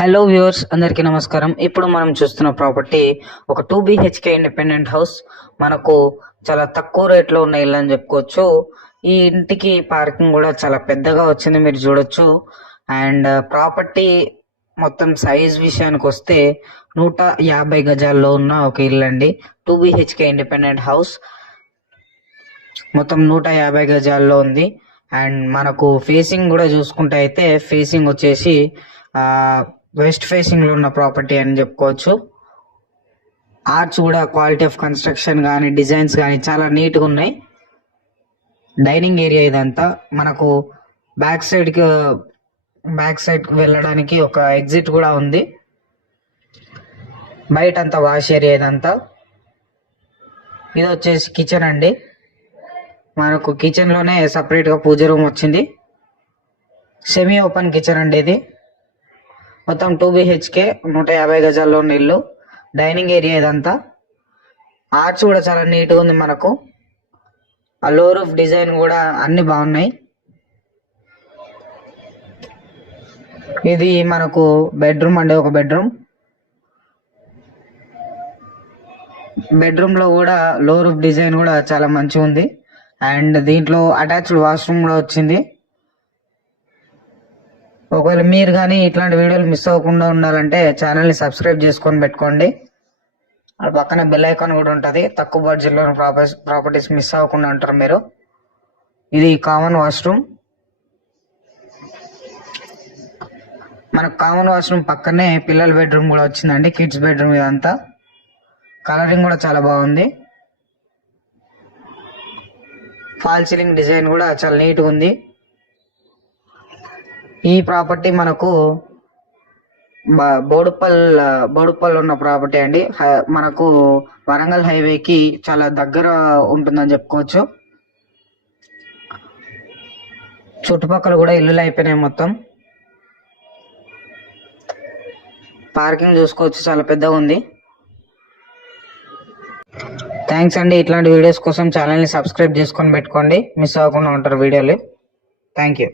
Hello viewers, అందరికీ నమస్కారం. ఇప్పుడు మనం చూస్తున్న ప్రాపర్టీ ఒక 2 BHK ఇండిపెండెంట్ హౌస్. మనకు చాలా తక్కువ రేట్లో ఉన్న ఇల్లు అని చెప్పుకోవచ్చు. ఈ ఇంటికి పార్కింగ్ కూడా చాలా పెద్దగా వచ్చింది, మీరు చూడొచ్చు. అండ్ ప్రాపర్టీ మొత్తం సైజ్ విషయానికి వస్తే 150 గజాల్లో ఉన్న ఒక ఇల్లు అండి. 2 BHK ఇండిపెండెంట్ హౌస్ మొత్తం 150 గజాల్లో ఉంది. అండ్ మనకు ఫేసింగ్ కూడా చూసుకుంటే అయితే ఫేసింగ్ వచ్చేసి వెస్ట్ ఫేసింగ్ లో ఉన్న ప్రాపర్టీ అని చెప్పుకోవచ్చు. ఆర్చ్ కూడా క్వాలిటీ ఆఫ్ కన్స్ట్రక్షన్ కానీ డిజైన్స్ కానీ చాలా నీట్గా ఉన్నాయి. డైనింగ్ ఏరియా ఇదంతా. మనకు బ్యాక్ సైడ్ వెళ్ళడానికి ఒక ఎగ్జిట్ కూడా ఉంది. బయట అంతా వాష్ ఏరియా ఇదంతా. ఇది వచ్చేసి కిచెన్ అండి. మనకు కిచెన్ లోనే సపరేట్ గా పూజ రూమ్ వచ్చింది. సెమీ ఓపెన్ కిచెన్ అండి ఇది. మొత్తం 2 BHK 150 గజాల్లో ఉన్న ఇల్లు. డైనింగ్ ఏరియా ఇదంతా. ఆర్చ్ కూడా చాలా నీట్గా ఉంది. మనకు ఆ లో రూఫ్ డిజైన్ కూడా అన్ని బాగున్నాయి. ఇది మనకు బెడ్రూమ్ అండి, ఒక బెడ్రూమ్ లో కూడా లో రూఫ్ డిజైన్ కూడా చాలా మంచిగా ఉంది. అండ్ దీంట్లో అటాచ్డ్ వాష్రూమ్ కూడా వచ్చింది. ఒకవేళ మీరు కానీ ఇట్లాంటి వీడియోలు మిస్ అవ్వకుండా ఉండాలంటే ఛానల్ని సబ్స్క్రైబ్ చేసుకొని పెట్టుకోండి. అది పక్కన బెల్ ఐకాన్ కూడా ఉంటుంది. తక్కువ బడ్జెట్లో ప్రాపర్టీస్ మిస్ అవ్వకుండా ఉంటారు మీరు. ఇది కామన్ వాష్రూమ్. మనకు కామన్ వాష్రూమ్ పక్కనే పిల్లల బెడ్రూమ్ కూడా వచ్చిందండి, కిడ్స్ బెడ్రూమ్. ఇదంతా కలరింగ్ కూడా చాలా బాగుంది. ఫాల్ సీలింగ్ డిజైన్ కూడా చాలా నీట్గా ఉంది. ఈ ప్రాపర్టీ మనకు బోడుప్పల్ ఉన్న ప్రాపర్టీ అండి. మనకు వరంగల్ హైవేకి చాలా దగ్గర ఉంటుందని చెప్పుకోవచ్చు. చుట్టుపక్కల కూడా ఇల్లులు అయిపోయినాయి మొత్తం. పార్కింగ్ చూసుకోవచ్చు, చాలా పెద్దగా ఉంది. థ్యాంక్స్ అండి. ఇట్లాంటి వీడియోస్ కోసం ఛానల్ని సబ్స్క్రైబ్ చేసుకొని పెట్టుకోండి, మిస్ అవ్వకుండా ఉంటారు వీడియోలు. Thank you.